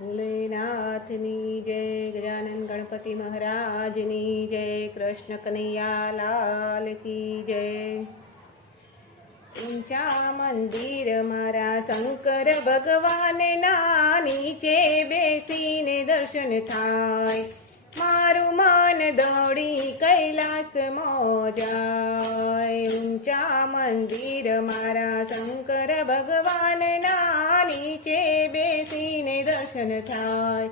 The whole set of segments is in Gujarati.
ભોલેનાથની જય, ગજાનન ગણપતિ મહારાજની જય, કૃષ્ણ કનૈયા લાલ કી જય. ઊંચા મંદિર મારા શંકર ભગવાનના નીચે બેસીને દર્શન થાય. મારું મન દોડી કૈલાસ જાય ઊંચા મંદિર મારા શંકર ભગવાનના દર્શન થાય.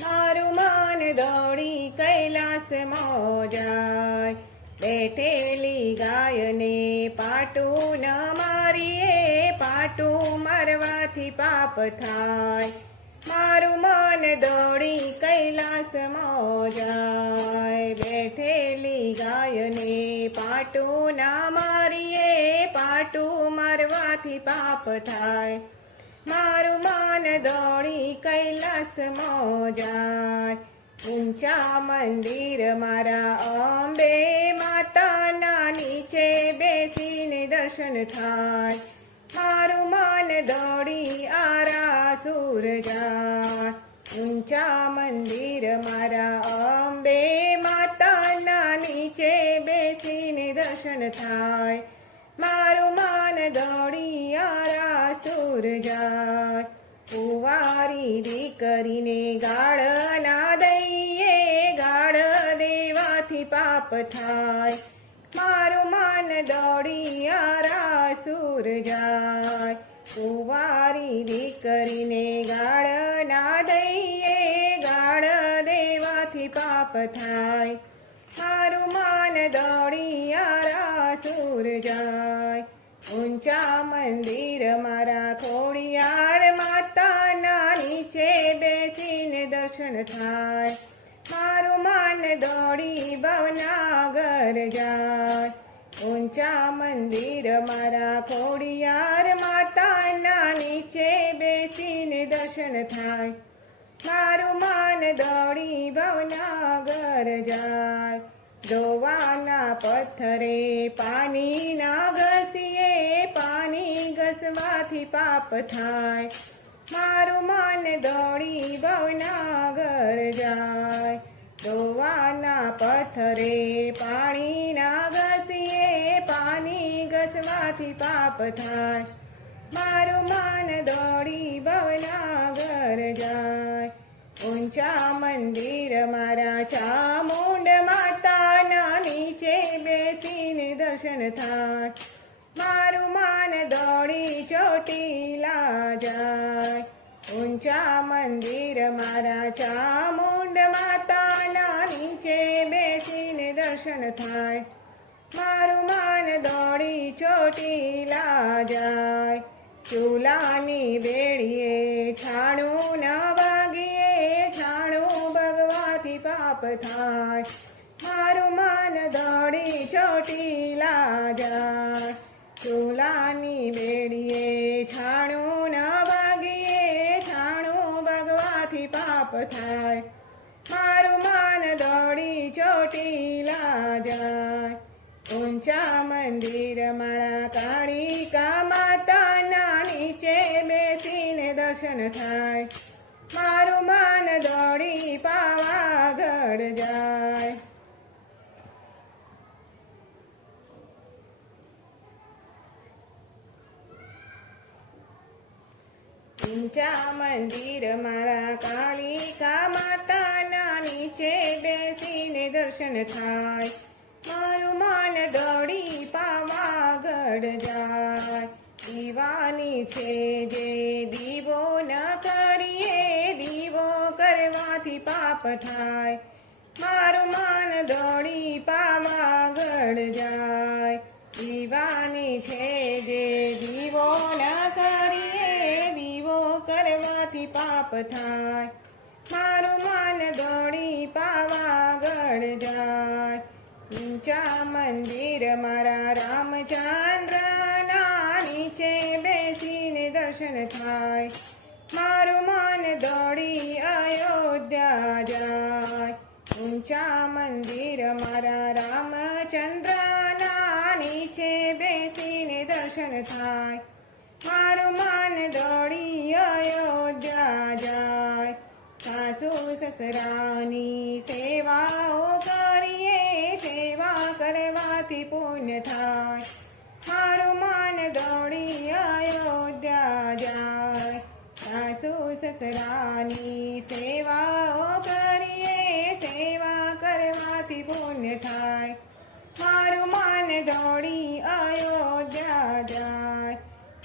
મારું મન દોડી કૈલાસ મોજાય. બેઠેલી ગાયને પાટું ન મારીએ પાટું મારવાથી પાપ થાય. મારું મન દોડી કૈલાસ મોજાય. બેઠેલી ગાયને પાટું ના મારીએ પાટું મારવાથી પાપ થાય. મારું મન દોડી કૈલાસ જાય ઊંચા મંદિર મારા અંબે માતાના નીચે બેસીને દર્શન થાય. મારું મન દોડી આરા સુર જાય. ઊંચા મંદિર મારા અંબે માતાના નીચે બેસીને દર્શન થાય. મારું માન દોડી આરા સુર જાય કુવારી દીકરીને ગાળ ના દઈએ, ગાળ દેવાથી પાપ થાય. મારું માન દોડી આરા સુર જાય કુવારી દીકરીને ગાળ ના દઈએ, ગાળ દેવાથી પાપ થાય. મારું માન દોડિયારા સુર જાય. ઊંચા મંદિર મારા ખોડિયાર માતાના નીચે બેસીને દર્શન થાય. મારું મન દોડી ભવનાગર જાય. ઊંચા મંદિર મારા ખોડિયાર માતાના નીચે બેસીને દર્શન થાય. મારું મન દોડી ભવનાગર જાય. ધોવાના પથ્થરે પાણી ના ઘસીએ પાણી ઘસવાથી પાપ થાય. મારું મન દોડી ભવનાગર જાય. ધોવાના પથ્થરે પાણી ના ઘસીએ પાણી ઘસવાથી પાપ થાય. મારું ઊંચા મંદિર મારા ચામુંડ માતાના નીચે બેસીને દર્શન થાય. મારું માન દોડી ચોટીલા જાય ઊંચા મંદિર મારા ચામુંડ માતાના નીચે બેસીને દર્શન થાય. મારું માન દોડી ચોટીલા જાય ચૂલાની બેડીએ છાણું ના ભગવાથી પાપ થાય મારું મન દોડી ચોટીલા જાય. ચૂલાની બેડીએ છાણું ન બાગીએ છાણું ભગવાથી પાપ થાય. મારું મન દોડી ચોટીલા જાય. ઊંચા મંદિર મારા કાળિકા માતાના નીચે બેસીને દર્શન થાય. મારું માન દોડી પાવાગઢ જાય. ઊંચા મંદિર મારા કાલિકા માતાના નીચે બેસીને દર્શન થાય. મારું મન દોડી પાવાગઢ જાય. દીવાની છે જે દીવો ન કરીએ કરવાથી પાપ થાય. મારું મન દોડી પાવાગઢ જાય. દીવાની છે જે દીવો ન કરીએ, દીવો કરવાથી પાપ થાય. મારું મન દોડી પાવાગઢ જાય. ઊંચા મંદિર મારા રામચંદ્રના નીચે બેસીને દર્શન થાય. મારું ઊંચા મંદિર મારા રામચંદ્રના નીચે બેસીને દર્શન થાય મારું માન દોડી અયોધ્યા જાય સસરાની સેવાઓ કરીએ સેવા કરવાથી પુણ્ય થાય મારું માન દોડી અયોધ્યા જાય સાસુ સસરાની સેવાઓ થાય. મારું માન દોડી અયોધ્યા જાય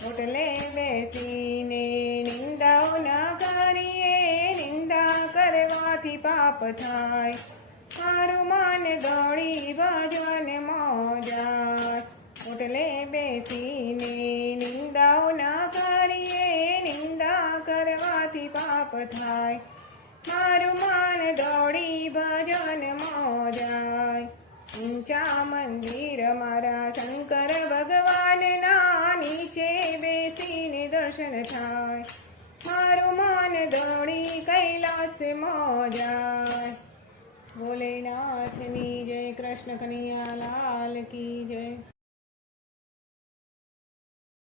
ઓટલે બેસીને નિંદાઓ ન કરીએ, નિંદા કરવાથી પાપ થાય. મારું માન દોડી ભજન મોજાય. ઓટલે બેસીને નિંદાઓ ન કરીએ, નિંદા કરવાથી પાપ થાય. ઊંચા મંદિર મારા શંકર ભગવાનના નીચે બેસીને દર્શન થાય. મારું મન દોડી કૈલાસ મોજાય. ભોલેનાથની જય, કૃષ્ણ કનૈયા લાલ કી જય.